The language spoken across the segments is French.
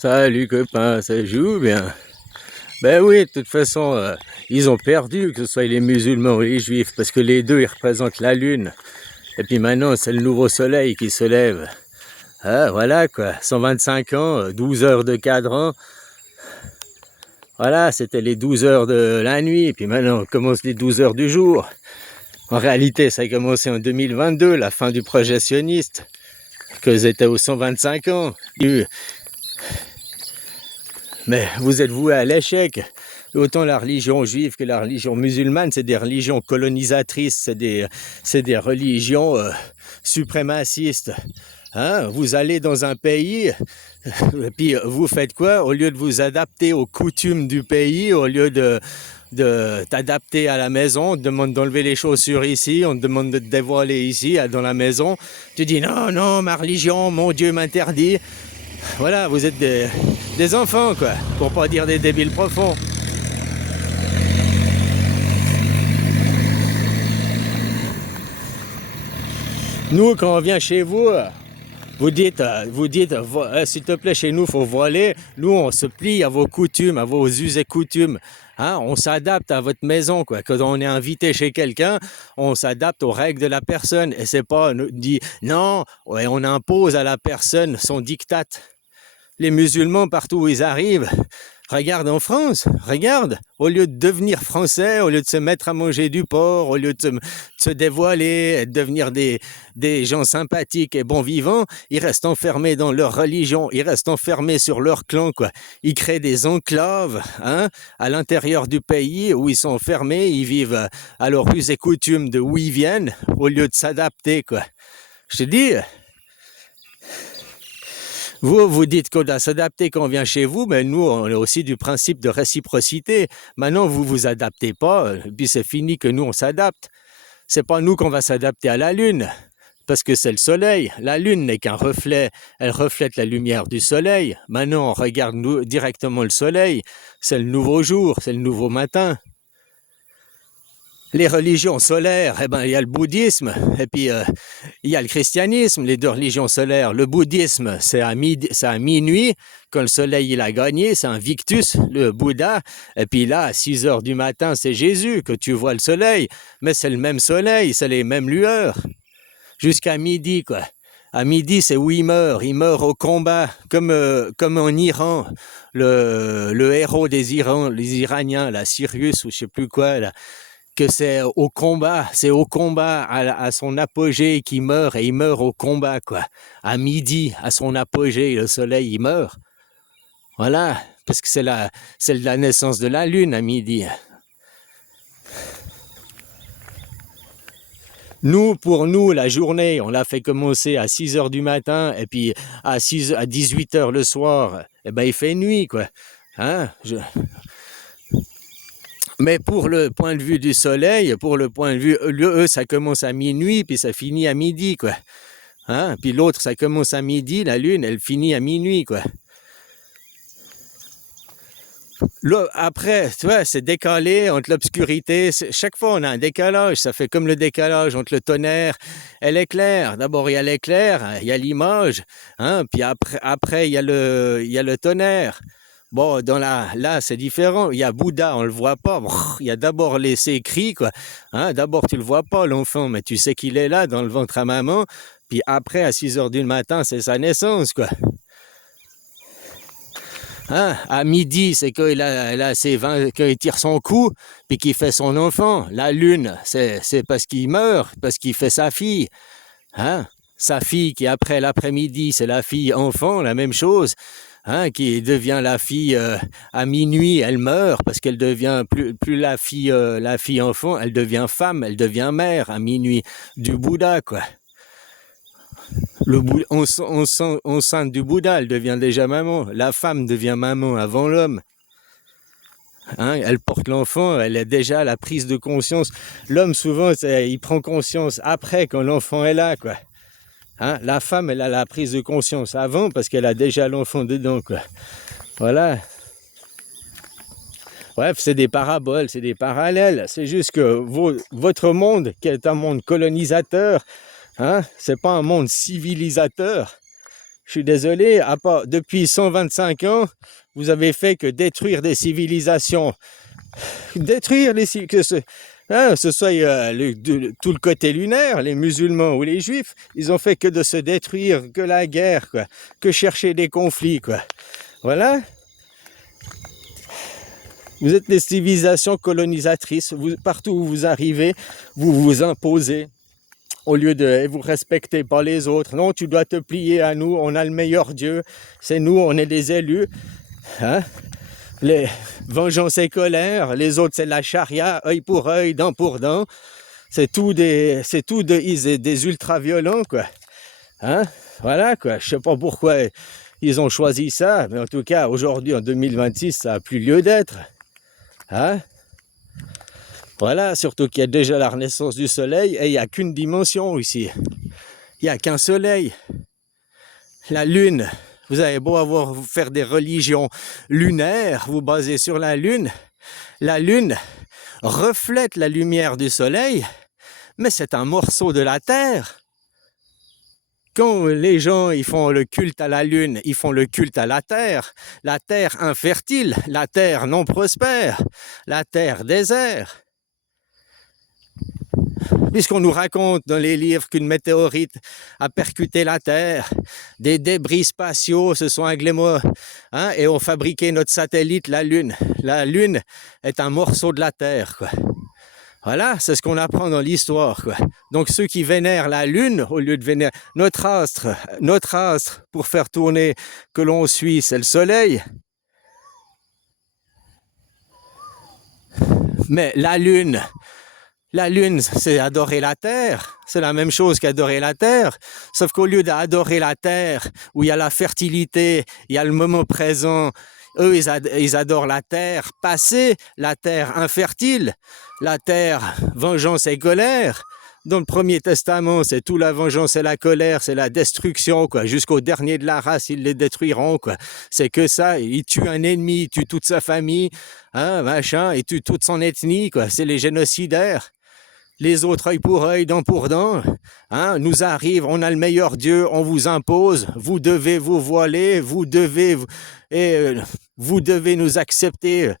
Salut copain, ça joue bien. Ben oui, de toute façon, ils ont perdu, que ce soit les musulmans ou les juifs, parce que les deux, ils représentent la lune. Et puis maintenant, c'est le nouveau soleil qui se lève. Ah, voilà quoi, 125 ans, 12 heures de cadran. Voilà, c'était les 12 heures de la nuit, et puis maintenant, on commence les 12 heures du jour. En réalité, ça a commencé en 2022, la fin du projet sioniste, que c'était aux 125 ans. Mais vous êtes voué à l'échec. Autant la religion juive que la religion musulmane, c'est des religions colonisatrices, c'est des religions suprémacistes. Hein? Vous allez dans un pays, et puis vous faites quoi? Au lieu de vous adapter aux coutumes du pays, au lieu de t'adapter à la maison, on te demande d'enlever les chaussures ici, on te demande de te dévoiler ici, dans la maison. Tu dis non, non, ma religion, mon Dieu m'interdit. Voilà, vous êtes des enfants, quoi, pour pas dire des débiles profonds. Nous, quand on vient chez vous, vous dites, s'il te plaît, chez nous, il faut voiler. Nous, on se plie à vos coutumes, à vos us et coutumes. Hein, on s'adapte à votre maison, quoi. Quand on est invité chez quelqu'un, on s'adapte aux règles de la personne. Et c'est pas dit non, ouais, on impose à la personne son diktat. Les musulmans, partout où ils arrivent, regarde en France, regarde, au lieu de devenir français, au lieu de se mettre à manger du porc, au lieu de se dévoiler, de devenir des gens sympathiques et bons vivants, ils restent enfermés dans leur religion, ils restent enfermés sur leur clan, quoi. Ils créent des enclaves, hein, à l'intérieur du pays où ils sont enfermés, ils vivent à leurs us et coutumes de où ils viennent, au lieu de s'adapter, quoi. Je te dis, vous dites qu'on doit s'adapter quand on vient chez vous, mais nous, on est aussi du principe de réciprocité. Maintenant, vous vous adaptez pas, et puis c'est fini que nous, on s'adapte. C'est pas nous qu'on va s'adapter à la Lune, parce que c'est le Soleil. La Lune n'est qu'un reflet, elle reflète la lumière du Soleil. Maintenant, on regarde directement le Soleil, c'est le nouveau jour, c'est le nouveau matin. Les religions solaires, eh ben, il y a le bouddhisme, et puis il y a le christianisme, les deux religions solaires. Le bouddhisme, c'est à minuit, quand le soleil il a gagné, c'est un victus, le Bouddha. Et puis là, à 6 heures du matin, c'est Jésus que tu vois le soleil. Mais c'est le même soleil, c'est les mêmes lueurs. Jusqu'à midi, quoi. À midi, c'est où il meurt au combat, comme en Iran. Le héros des Iraniens, la Sirius ou je sais plus quoi, là, que c'est au combat à son apogée qu'il meurt, et il meurt au combat, quoi. À midi, à son apogée, le soleil, il meurt. Voilà, parce que c'est la naissance de la lune à midi. Pour nous, la journée, on l'a fait commencer à 6 heures du matin, et puis à 18 heures le soir, et ben il fait nuit, quoi. Hein? Mais pour le point de vue du soleil, eux, ça commence à minuit, puis ça finit à midi, quoi. Hein? Puis l'autre, ça commence à midi, la lune, elle finit à minuit, quoi. Après, tu vois, c'est décalé entre l'obscurité. Chaque fois, on a un décalage. Ça fait comme le décalage entre le tonnerre et l'éclair. D'abord, il y a l'éclair, il y a l'image, hein, puis après il y a le tonnerre. Bon, là, c'est différent. Il y a Bouddha, on le voit pas. Il y a d'abord ses cris, quoi. Hein, d'abord, tu le vois pas, l'enfant, mais tu sais qu'il est là, dans le ventre à maman. Puis après, à 6 heures du matin, c'est sa naissance, quoi. Hein, à midi, c'est quand il tire son coup, puis qu'il fait son enfant. La lune, c'est parce qu'il meurt, parce qu'il fait sa fille. Hein? Sa fille qui, après l'après-midi, c'est la fille enfant, la même chose. Hein, qui devient la fille à minuit, elle meurt parce qu'elle devient plus la fille enfant, elle devient femme, elle devient mère à minuit du Bouddha, quoi. Enceinte du Bouddha, elle devient déjà maman. La femme devient maman avant l'homme. Hein, elle porte l'enfant, elle est déjà à la prise de conscience. L'homme, souvent, il prend conscience après, quand l'enfant est là, quoi. Hein, la femme, elle a la prise de conscience avant parce qu'elle a déjà l'enfant dedans, quoi. Voilà. Bref, c'est des paraboles, c'est des parallèles. C'est juste que votre monde, qui est un monde colonisateur, hein, c'est pas un monde civilisateur. Je suis désolé, depuis 125 ans, vous avez fait que détruire des civilisations. Détruire que ce soit tout le côté lunaire, les musulmans ou les juifs, ils ont fait que de se détruire, que la guerre, quoi, que chercher des conflits, quoi. Voilà. Vous êtes des civilisations colonisatrices. Partout où vous arrivez, vous vous imposez. Au lieu de vous respectez pas les autres. Non, tu dois te plier à nous. On a le meilleur Dieu. C'est nous, on est les élus. Hein? Les vengeance et colère. Les autres, c'est la charia, œil pour œil, dent pour dent. C'est tout des ultra-violents, quoi. Hein? Voilà, quoi. Je sais pas pourquoi ils ont choisi ça, mais en tout cas, aujourd'hui, en 2026, ça n'a plus lieu d'être. Hein? Voilà, surtout qu'il y a déjà la renaissance du soleil et il n'y a qu'une dimension ici. Il n'y a qu'un soleil. La lune, vous avez beau faire des religions lunaires, vous basez sur la lune reflète la lumière du soleil, mais c'est un morceau de la terre. Quand les gens ils font le culte à la lune, ils font le culte à la terre infertile, la terre non prospère, la terre désert. Puisqu'on nous raconte dans les livres qu'une météorite a percuté la Terre, des débris spatiaux se sont agglomérés et ont fabriqué notre satellite, la Lune. La Lune est un morceau de la Terre, quoi. Voilà, c'est ce qu'on apprend dans l'histoire, quoi. Donc ceux qui vénèrent la Lune, au lieu de vénérer notre astre pour faire tourner que l'on suit, c'est le Soleil. Mais la Lune, c'est adorer la terre. C'est la même chose qu'adorer la terre. Sauf qu'au lieu d'adorer la terre, où il y a la fertilité, il y a le moment présent, eux, ils adorent la terre passée, la terre infertile, la terre vengeance et colère. Dans le Premier Testament, c'est tout la vengeance et la colère, c'est la destruction, quoi. Jusqu'au dernier de la race, ils les détruiront, quoi. C'est que ça, ils tuent un ennemi, ils tuent toute sa famille, machin, ils tuent toute son ethnie, quoi. C'est les génocidaires. Les autres, œil pour œil, dent pour dent, nous arrivent, on a le meilleur Dieu, on vous impose, vous devez vous voiler, vous devez nous accepter.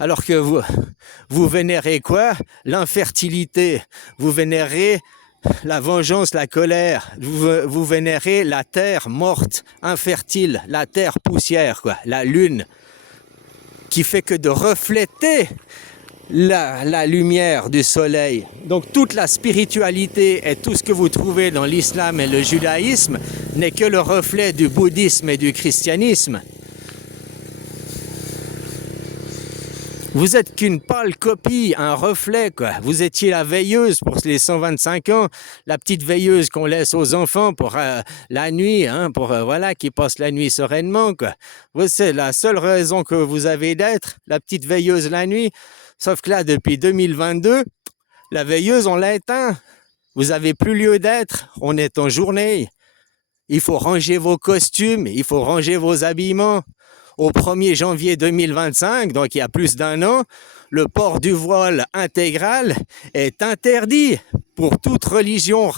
Alors que vous vénérez quoi? L'infertilité. Vous vénérez la vengeance, la colère. Vous vénérez la terre morte, infertile, la terre poussière, quoi, la lune, qui fait que de refléter la lumière du soleil. Donc toute la spiritualité et tout ce que vous trouvez dans l'islam et le judaïsme n'est que le reflet du bouddhisme et du christianisme. Vous êtes qu'une pâle copie, un reflet, quoi. Vous étiez la veilleuse pour les 125 ans, la petite veilleuse qu'on laisse aux enfants pour la nuit, qui passent la nuit sereinement, quoi. C'est la seule raison que vous avez d'être, la petite veilleuse la nuit. Sauf que là, depuis 2022, la veilleuse, on l'a éteint. Vous avez plus lieu d'être. On est en journée. Il faut ranger vos costumes, il faut ranger vos habillements. Au 1er janvier 2025, donc il y a plus d'1 an, le port du voile intégral est interdit pour toute raison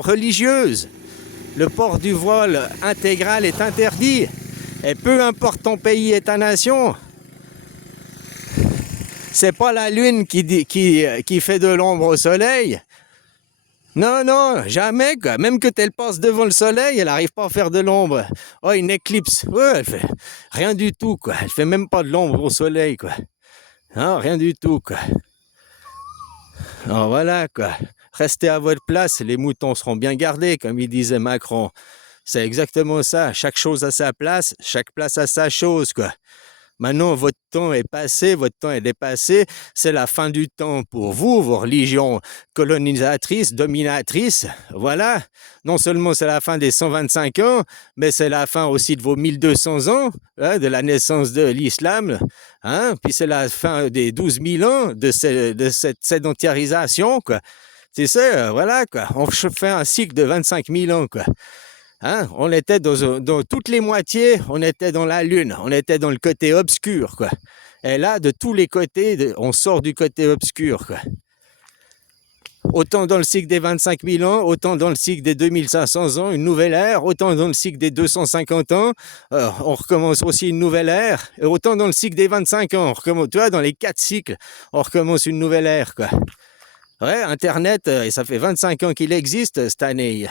religieuse. Le port du voile intégral est interdit. Et peu importe ton pays et ta nation, c'est pas la lune qui fait de l'ombre au soleil. Non, jamais, quoi. Même que elle passe devant le soleil, elle n'arrive pas à faire de l'ombre. Oh, une éclipse, ouais, elle fait rien du tout, quoi. Elle fait même pas de l'ombre au soleil, quoi. Non, rien du tout, quoi. Alors voilà, quoi. Restez à votre place, les moutons seront bien gardés, comme il disait Macron. C'est exactement ça. Chaque chose a sa place, chaque place a sa chose, quoi. Maintenant, votre temps est passé, votre temps est dépassé. C'est la fin du temps pour vous, vos religions colonisatrices, dominatrices. Voilà. Non seulement c'est la fin des 125 ans, mais c'est la fin aussi de vos 1200 ans, de la naissance de l'islam. Puis c'est la fin des 12 000 ans de cette sédentarisation, quoi. C'est ça, voilà, quoi. On fait un cycle de 25 000 ans, quoi. On était dans toutes les moitiés, on était dans la lune, on était dans le côté obscur, quoi. Et là, de tous les côtés, on sort du côté obscur, quoi. Autant dans le cycle des 25 000 ans, autant dans le cycle des 2500 ans, une nouvelle ère, autant dans le cycle des 250 ans, on recommence aussi une nouvelle ère, et autant dans le cycle des 25 ans, on recommence, tu vois, dans les 4 cycles, on recommence une nouvelle ère, quoi. Ouais, Internet, et ça fait 25 ans qu'il existe cette année,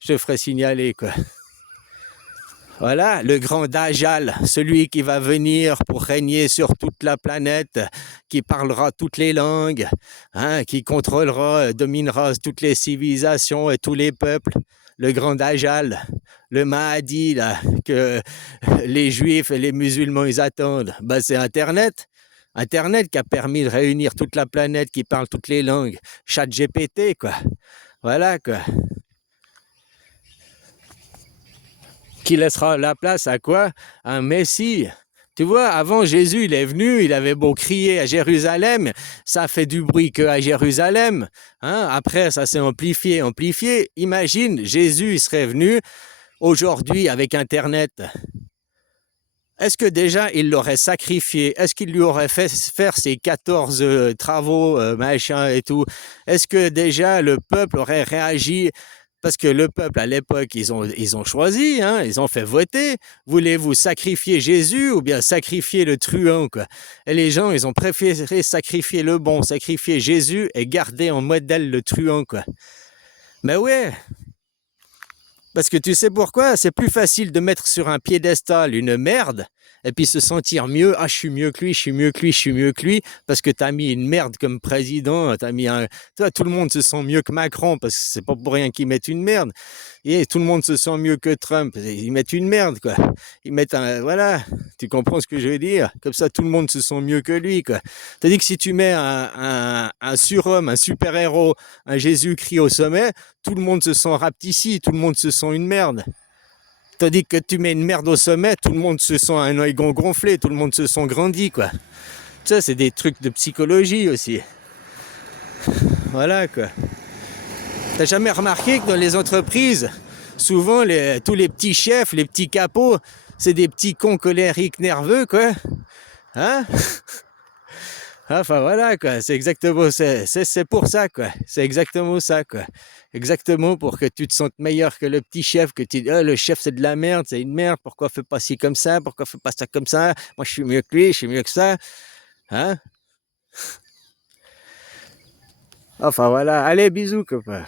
je te ferai signaler, quoi. Voilà, le grand Dajjal, celui qui va venir pour régner sur toute la planète, qui parlera toutes les langues, hein, qui contrôlera, dominera toutes les civilisations et tous les peuples. Le grand Dajjal, le Mahdi, là, que les juifs et les musulmans ils attendent, ben, c'est Internet. Internet qui a permis de réunir toute la planète, qui parle toutes les langues. ChatGPT, quoi. Voilà, quoi. Qui laissera la place à quoi? Un Messie. Tu vois, avant Jésus, il est venu, il avait beau crier à Jérusalem, ça fait du bruit qu'à Jérusalem. Hein? Après, ça s'est amplifié, amplifié. Imagine, Jésus, il serait venu aujourd'hui avec Internet. Est-ce que déjà, il l'aurait sacrifié? Est-ce qu'il lui aurait fait faire ses 14 travaux, machin et tout? Est-ce que déjà, le peuple aurait réagi? Parce que le peuple, à l'époque, ils ont choisi, hein, ils ont fait voter. Voulez-vous sacrifier Jésus ou bien sacrifier le truand, quoi? Et les gens, ils ont préféré sacrifier le bon, sacrifier Jésus et garder en modèle le truand, quoi. Mais ouais, parce que tu sais pourquoi? C'est plus facile de mettre sur un piédestal une merde et puis se sentir mieux. Ah, je suis mieux que lui, je suis mieux que lui, je suis mieux que lui, parce que t'as mis une merde comme président, t'as mis un... Toi, tout le monde se sent mieux que Macron, parce que c'est pas pour rien qu'ils mettent une merde. Et tout le monde se sent mieux que Trump. Ils mettent une merde, quoi. Ils mettent un... Voilà, tu comprends ce que je veux dire? Comme ça, tout le monde se sent mieux que lui, quoi. C'est-à-dire que si tu mets un surhomme, un super-héros, un Jésus-Christ au sommet, tout le monde se sent rapetissi, tout le monde se sent une merde. Tandis que tu mets une merde au sommet, tout le monde se sent un œil gonflé, tout le monde se sent grandi, quoi. Ça, c'est des trucs de psychologie aussi. Voilà, quoi. T'as jamais remarqué que dans les entreprises, souvent, tous les petits chefs, les petits capots, c'est des petits cons colériques nerveux, quoi. Hein? Enfin voilà, quoi, c'est exactement, c'est pour ça, quoi, c'est exactement ça, quoi, exactement pour que tu te sentes meilleur que le petit chef, que tu dis, oh, le chef c'est de la merde, c'est une merde, pourquoi fais pas ci comme ça, pourquoi fais pas ça comme ça, moi je suis mieux que lui, je suis mieux que ça, hein, enfin voilà, allez, bisous, copain.